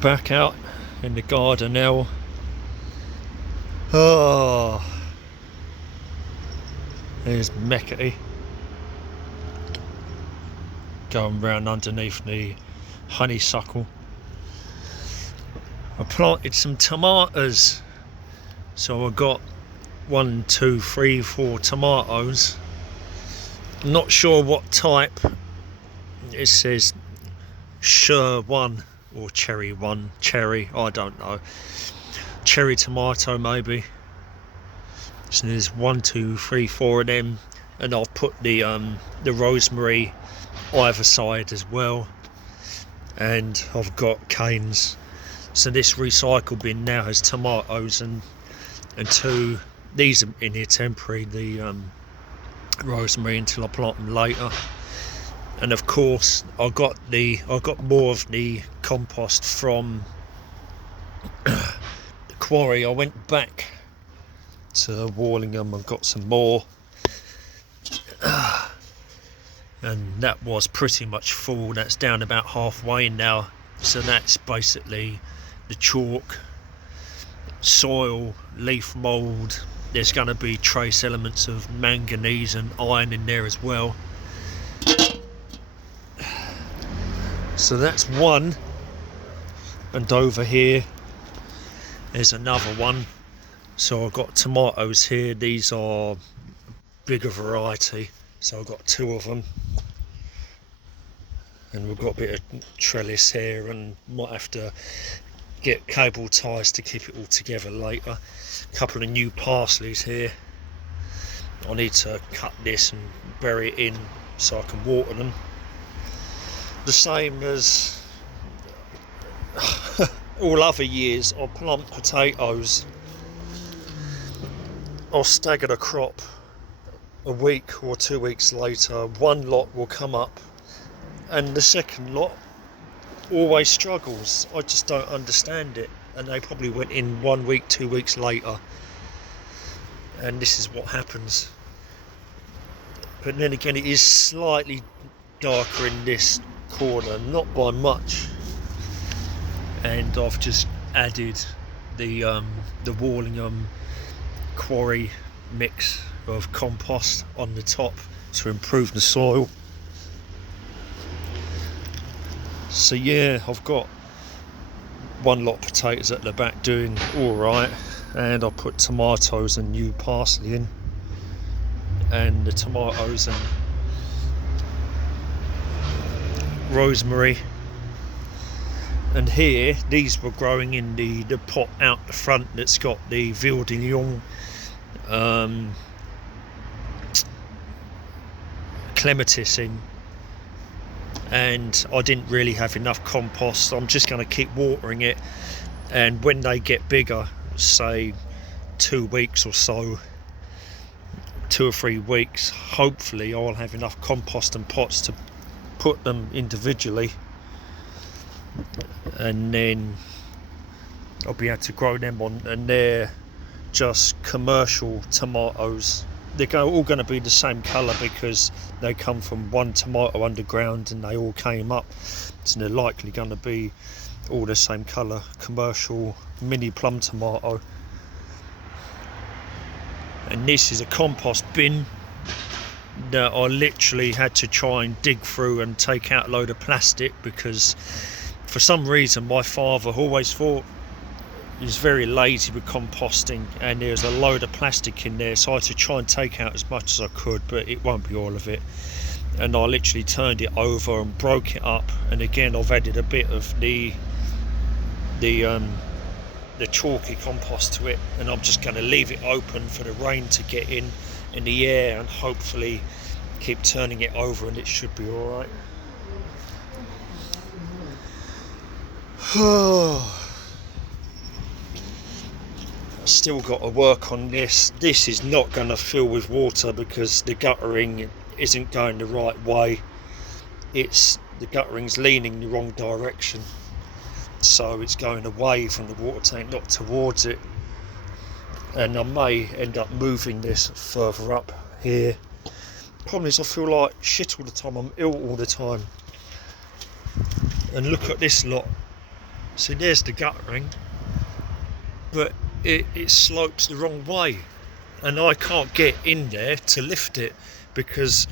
Back out in the garden now. Oh, there's Mecca going round underneath the honeysuckle. I planted some tomatoes, so I got 1, 2, 3, 4 tomatoes. I'm not sure what type. It says Sure 1 or Cherry 1, cherry, I don't know. Cherry tomato maybe. So there's 1, 2, 3, 4 of them, and I've put the rosemary either side as well, and I've got canes. So this recycle bin now has tomatoes and 2. These are in here temporary, the rosemary, until I plant them later. And of course I got more of the compost from the quarry. I went back to Warlingham and got some more, and that was pretty much full. That's down about halfway now. So that's basically the chalk, soil, leaf mould. There's going to be trace elements of manganese and iron in there as well. So that's one, and over here there's another one. So I've got tomatoes here. These are bigger variety, so I've got 2 of them, and we've got a bit of trellis here, and might have to get cable ties to keep it all together later. A couple of new parsleys here. I need to cut this and bury it in so I can water them. The same as all other years, I'll plant potatoes. I'll stagger the crop. A week or 2 weeks later, one lot will come up, and the second lot always struggles. I just don't understand it, and they probably went in 1 week, 2 weeks later, and this is what happens. But then again, it is slightly darker in this corner, not by much, and I've just added the Warlingham quarry mix of compost on the top to improve the soil. So yeah, I've got one lot of potatoes at the back doing alright, and I put tomatoes and new parsley in, and the tomatoes and rosemary. And here, these were growing in the pot out the front that's got the Ville de Lyon clematis in, and I didn't really have enough compost. I'm just going to keep watering it, and when they get bigger, say 2 weeks or so, 2 or 3 weeks, hopefully I'll have enough compost and pots to put them individually, and then I'll be able to grow them on. And they're just commercial tomatoes. They're all going to be the same colour because they come from one tomato underground and they all came up, so they're likely going to be all the same colour. Commercial mini plum tomato. And this is a compost bin that I literally had to try and dig through and take out a load of plastic, because for some reason my father always thought he was very lazy with composting, and there's a load of plastic in there, so I had to try and take out as much as I could, but it won't be all of it. And I literally turned it over and broke it up, and again I've added a bit of the chalky compost to it, and I'm just going to leave it open for the rain to get in the air, and hopefully keep turning it over, and it should be alright. Still got to work on this. This is not going to fill with water because the guttering isn't going the right way. The guttering's leaning the wrong direction, so it's going away from the water tank, not towards it. And I may end up moving this further up here. Problem is, I feel like shit all the time. I'm ill all the time. And look at this lot. See, there's the guttering, but it slopes the wrong way, and I can't get in there to lift it because